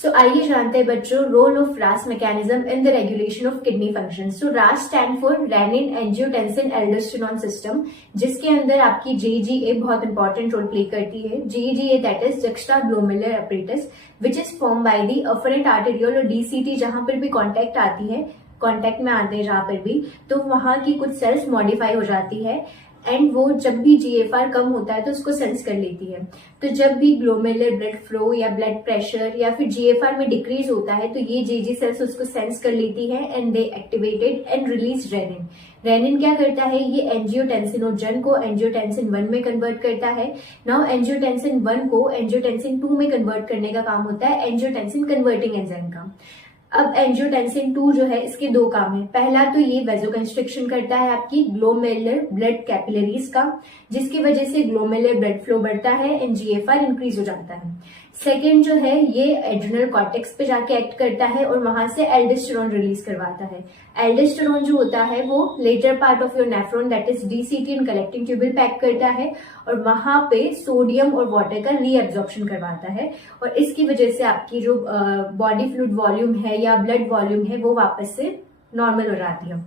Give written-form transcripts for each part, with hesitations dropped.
सो आइए जानते हैं बच्चों role of RAS mechanism in the regulation of kidney function. So RAS stand for renin angiotensin aldosterone system, जिसके अंदर आपकी जीजीए बहुत इंपॉर्टेंट रोल प्ले करती है। JGA that is juxtaglomerular apparatus which is form by the afferent arterial और DCT, जहां पर भी कॉन्टेक्ट आती है, कॉन्टेक्ट में आते हैं जहां पर भी, तो वहां की कुछ सेल्स मॉडिफाई हो जाती है एंड वो जब भी जीएफआर कम होता है तो उसको सेंस कर लेती है। तो जब भी ग्लोमेरुलर ब्लड फ्लो या ब्लड प्रेशर या फिर जीएफआर में डिक्रीज होता है तो ये जीजी सेल्स उसको सेंस कर लेती है and they activated and release renin. Renin क्या करता है, ये एंजियोटेंसिनोजन को एंजियोटेंसिन 1 में कन्वर्ट करता है। नाउ एंजियोटेंसिन 1 को एंजियोटेंसिन 2 में कन्वर्ट करने का काम होता है एंजियोटेंसिन कन्वर्टिंग एंजाइम का। अब एंजियोटेंसिन 2 जो है इसके दो काम है। पहला तो ये वेजोकंस्ट्रिक्शन करता है आपकी ग्लोमेरुलर ब्लड कैपिलरीज का, जिसकी वजह से ग्लोमेरुलर ब्लड फ्लो बढ़ता है एंड जीएफआर इंक्रीज हो जाता है। सेकेंड जो है ये एड्रिनल कॉर्टेक्स पे जाके एक्ट करता है और वहां से एल्डोस्टेरोन रिलीज करवाता है। एल्डोस्टेरोन जो होता है वो later part of your nephron that is DCT and collecting tubule पे एक्ट करता है और वहां पे सोडियम और वाटर का रीएब्जॉर्प्शन करवाता है और इसकी वजह से आपकी जो बॉडी फ्लूइड वॉल्यूम है या ब्लड वॉल्यूम है वो वापस से नॉर्मल हो जाती है।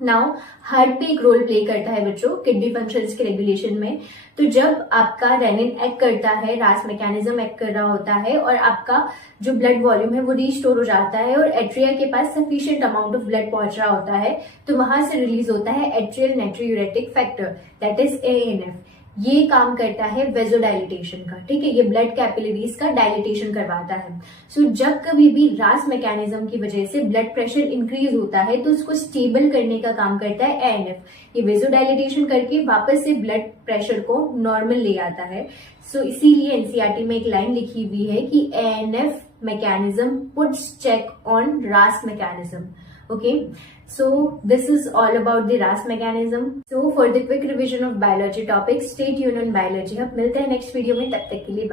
नाउ हार्ट पे एक रोल प्ले करता है बच्चों किडनी फंक्शंस के रेगुलेशन में। तो जब आपका रेनिन एक्ट करता है, रास मैकेनिज्म एक्ट कर रहा होता है और आपका जो ब्लड वॉल्यूम है वो रीस्टोर हो जाता है और एट्रिया के पास सफिशिएंट अमाउंट ऑफ ब्लड पहुंच रहा होता है, तो वहां से रिलीज होता है atrial नाइट्रोयूरेटिक factor that is ANF. ये काम करता है वेजोडाइलिटेशन का, ठीक है, ये ब्लड कैपिलरीज का डायलिटेशन करवाता है। सो जब कभी भी रास मैकेनिज्म की वजह से ब्लड प्रेशर इंक्रीज होता है तो उसको स्टेबल करने का काम करता है एएनएफ। ये वेजोडाइलिटेशन करके वापस से ब्लड प्रेशर को नॉर्मल ले आता है। सो इसीलिए एनसीईआरटी में एक लाइन लिखी हुई है कि ANF mechanism puts check on RAS mechanism. Okay, so this is all about the RAS mechanism. So for the quick revision of biology topics, stay tuned on Biology Hub. मिलते हैं next video में, तब तक के लिए bye.